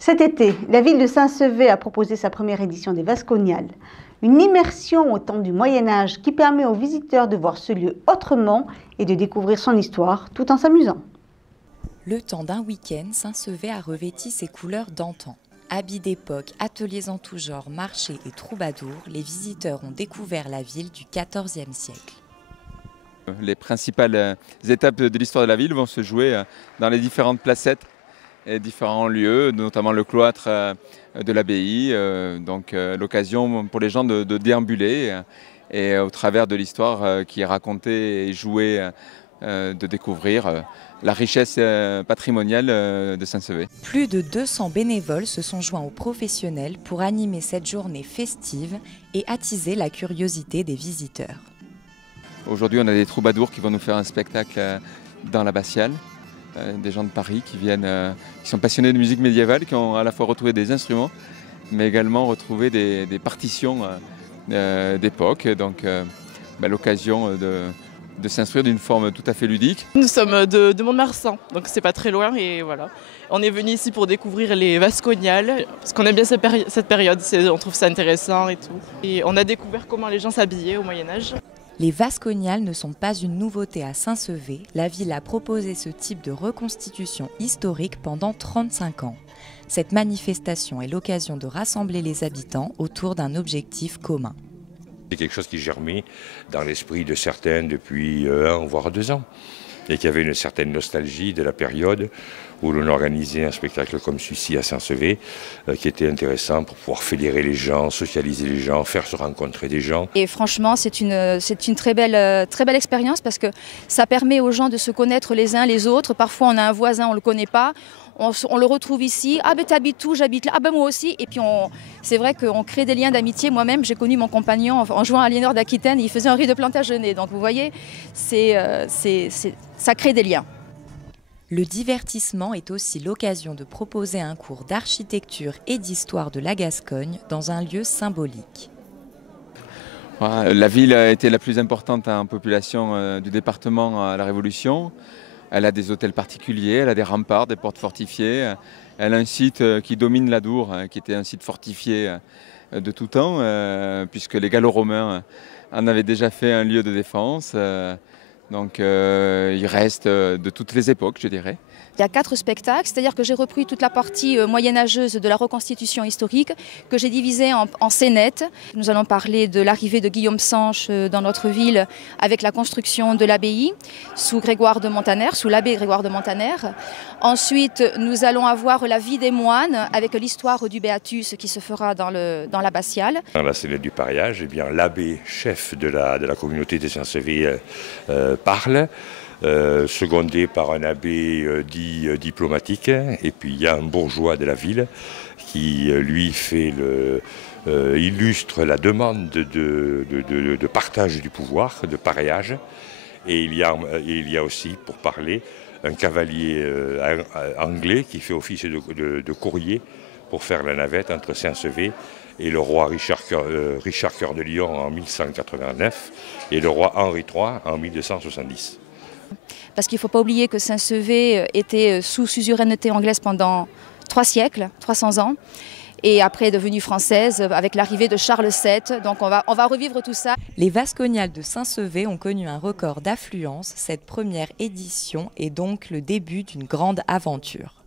Cet été, la ville de Saint-Sever a proposé sa première édition des Vasconiales, une immersion au temps du Moyen-Âge qui permet aux visiteurs de voir ce lieu autrement et de découvrir son histoire tout en s'amusant. Le temps d'un week-end, Saint-Sever a revêti ses couleurs d'antan. Habits d'époque, ateliers en tout genre, marchés et troubadours, les visiteurs ont découvert la ville du XIVe siècle. Les principales étapes de l'histoire de la ville vont se jouer dans les différentes placettes et différents lieux, notamment le cloître de l'abbaye, donc l'occasion pour les gens de déambuler et au travers de l'histoire qui est racontée et jouée, de découvrir la richesse patrimoniale de Saint-Sever. Plus de 200 bénévoles se sont joints aux professionnels pour animer cette journée festive et attiser la curiosité des visiteurs. Aujourd'hui, on a des troubadours qui vont nous faire un spectacle dans l'abbatiale. Des gens de Paris qui viennent, qui sont passionnés de musique médiévale, qui ont à la fois retrouvé des instruments, mais également retrouvé des partitions d'époque. Donc l'occasion de s'instruire d'une forme tout à fait ludique. Nous sommes de Mont-de-Marsan, donc c'est pas très loin et voilà. On est venu ici pour découvrir les Vasconiales, parce qu'on aime bien cette période, on trouve ça intéressant et tout. Et on a découvert comment les gens s'habillaient au Moyen-Âge. Les Vasconiales ne sont pas une nouveauté à Saint-Sever. La ville a proposé ce type de reconstitution historique pendant 35 ans. Cette manifestation est l'occasion de rassembler les habitants autour d'un objectif commun. C'est quelque chose qui germait dans l'esprit de certains depuis 1 voire 2 ans et qui avait une certaine nostalgie de la période où l'on organisait un spectacle comme celui-ci à Saint-Sever qui était intéressant pour pouvoir fédérer les gens, socialiser les gens, faire se rencontrer des gens. Et franchement, c'est une très belle expérience parce que ça permet aux gens de se connaître les uns les autres. Parfois, on a un voisin, on ne le connaît pas. On le retrouve ici. Ah ben t'habites où? J'habite là. Ah ben moi aussi. Et puis c'est vrai qu'on crée des liens d'amitié. Moi-même, j'ai connu mon compagnon en jouant à Aliénor d'Aquitaine. Il faisait un riz de Plantagenet. Donc vous voyez, ça crée des liens. Le divertissement est aussi l'occasion de proposer un cours d'architecture et d'histoire de la Gascogne dans un lieu symbolique. La ville a été la plus importante en population du département à la Révolution. Elle a des hôtels particuliers, elle a des remparts, des portes fortifiées. Elle a un site qui domine l'Adour, qui était un site fortifié de tout temps, puisque les Gallo-Romains en avaient déjà fait un lieu de défense. Donc il reste de toutes les époques, je dirais. Il y a 4 spectacles, c'est-à-dire que j'ai repris toute la partie moyenâgeuse de la reconstitution historique que j'ai divisée en scénettes. Nous allons parler de l'arrivée de Guillaume Sanche dans notre ville avec la construction de l'abbaye sous Grégoire de Montaner, sous l'abbé Grégoire de Montaner. Ensuite, nous allons avoir la vie des moines avec l'histoire du Béatus qui se fera dans l'abbatiale. Dans la scénette du pariage, eh bien, l'abbé chef de la communauté de Saint-Sever parle. Secondé par un abbé dit diplomatique, et puis il y a un bourgeois de la ville qui lui illustre la demande de partage du pouvoir, de pareage, et il y a aussi, pour parler, un cavalier anglais qui fait office de courrier pour faire la navette entre Saint-Sever et le roi Richard Cœur de Lion en 1189 et le roi Henri III en 1270. Parce qu'il ne faut pas oublier que Saint-Sever était sous suzeraineté anglaise pendant 3 siècles, 300 ans, et après est devenue française avec l'arrivée de Charles VII. Donc on va revivre tout ça. Les Vasconiales de Saint-Sever ont connu un record d'affluence. Cette première édition est donc le début d'une grande aventure.